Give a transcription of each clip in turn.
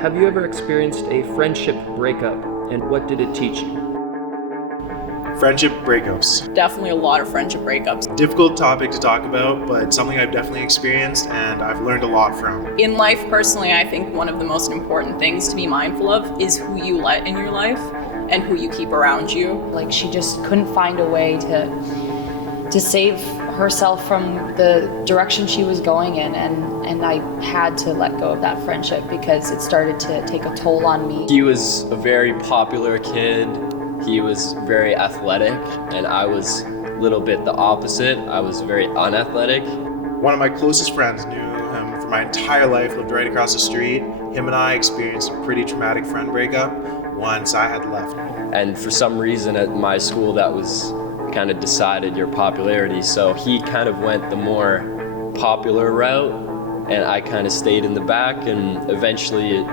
Have you ever experienced a friendship breakup, and what did it teach you? Friendship breakups. Definitely a lot of friendship breakups. Difficult topic to talk about, but something I've definitely experienced and I've learned a lot from. In life, personally, I think one of the most important things to be mindful of is who you let in your life and who you keep around you. Like, she just couldn't find a way to save herself from the direction she was going in, and I had to let go of that friendship because it started to take a toll on me. He was a very popular kid. He was very athletic, and I was a little bit the opposite. I was very unathletic. One of my closest friends, knew him for my entire life, lived right across the street. Him and I experienced a pretty traumatic friend breakup once I had left. And for some reason at my school, that was kind of decided your popularity. So he kind of went the more popular route, and I kind of stayed in the back, and eventually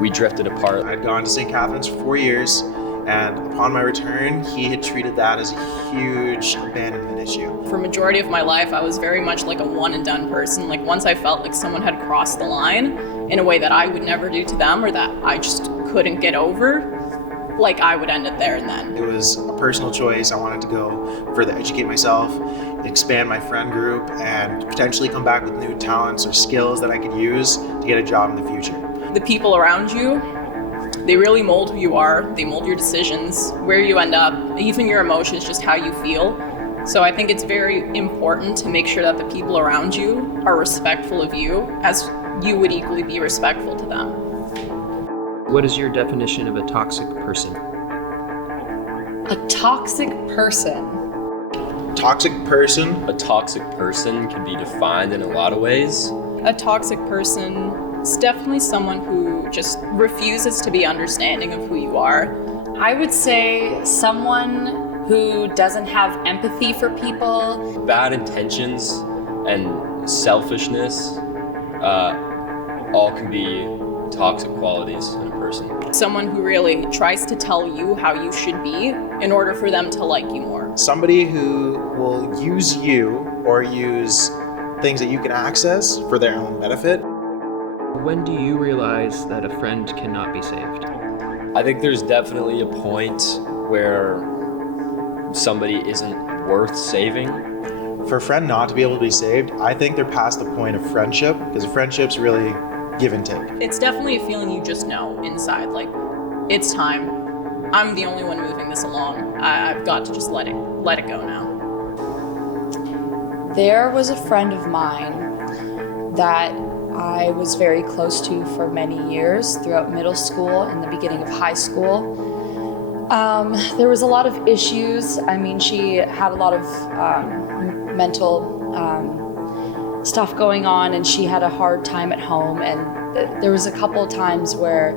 we drifted apart. I'd gone to St. Catharines for 4 years, and upon my return, he had treated that as a huge abandonment issue. For majority of my life, I was very much like a one and done person. Like, once I felt like someone had crossed the line in a way that I would never do to them or that I just couldn't get over, like, I would end it there and then. It was a personal choice. I wanted to go further educate myself, expand my friend group, and potentially come back with new talents or skills that I could use to get a job in the future. The people around you, they really mold who you are. They mold your decisions, where you end up, even your emotions, just how you feel. So I think it's very important to make sure that the people around you are respectful of you as you would equally be respectful to them. What is your definition of a toxic person? A toxic person. Toxic person. A toxic person can be defined in a lot of ways. A toxic person is definitely someone who just refuses to be understanding of who you are. I would say someone who doesn't have empathy for people. Bad intentions and selfishness all can be toxic qualities in a person. Someone who really tries to tell you how you should be in order for them to like you more. Somebody who will use you or use things that you can access for their own benefit. When do you realize that a friend cannot be saved? I think there's definitely a point where somebody isn't worth saving. For a friend not to be able to be saved, I think they're past the point of friendship, because a friendship's really give and take. It's definitely a feeling you just know inside, like, it's time. I'm the only one moving this along. I've got to just let it go now. There was a friend of mine that I was very close to for many years throughout middle school and the beginning of high school. There was a lot of issues. I mean, she had a lot of mental stuff going on, and she had a hard time at home, and there was a couple of times where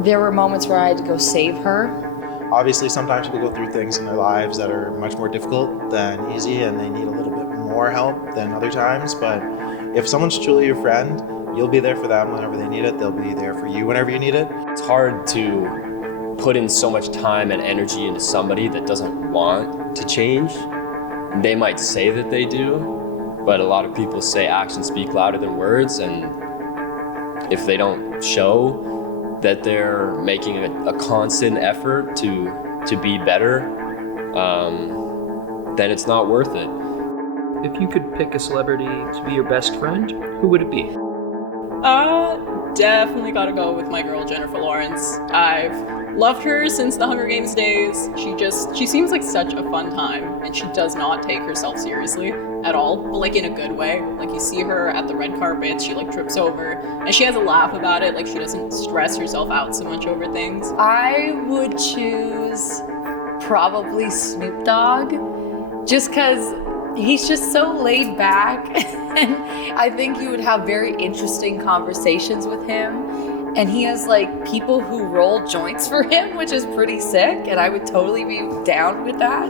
there were moments where I had to go save her. Obviously, sometimes people go through things in their lives that are much more difficult than easy, and they need a little bit more help than other times, but if someone's truly your friend, you'll be there for them whenever they need it. They'll be there for you whenever you need it. It's hard to put in so much time and energy into somebody that doesn't want to change. They might say that they do, but a lot of people say actions speak louder than words, and if they don't show that they're making a constant effort to be better, then it's not worth it. If you could pick a celebrity to be your best friend, who would it be? Definitely gotta go with my girl Jennifer Lawrence. I've loved her since the Hunger Games days. She seems like such a fun time, and she does not take herself seriously at all, but like in a good way. Like, you see her at the red carpet, she like trips over, and she has a laugh about it. Like, she doesn't stress herself out so much over things. I would choose probably Snoop Dogg, just because he's just so laid back, and I think you would have very interesting conversations with him. And he has like people who roll joints for him, which is pretty sick, and I would totally be down with that.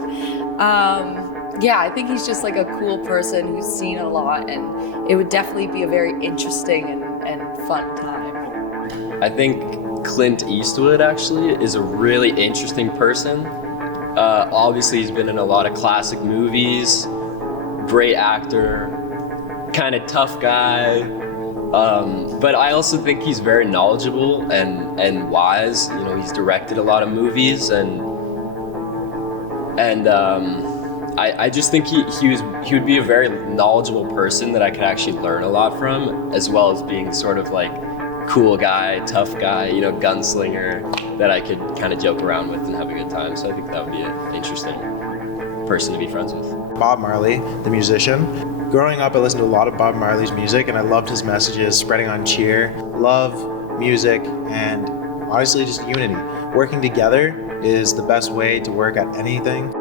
Yeah, I think he's just like a cool person who's seen a lot, and it would definitely be a very interesting and fun time. I think Clint Eastwood actually is a really interesting person. Obviously, he's been in a lot of classic movies, great actor, kind of tough guy, But I also think he's very knowledgeable and wise. You know, he's directed a lot of movies, and I just think he would be a very knowledgeable person that I could actually learn a lot from, as well as being sort of like cool guy, tough guy, you know, gunslinger that I could kind of joke around with and have a good time. So I think that would be an interesting person to be friends with. Bob Marley, the musician. Growing up, I listened to a lot of Bob Marley's music, and I loved his messages spreading on cheer, love, music, and honestly just unity. Working together is the best way to work at anything.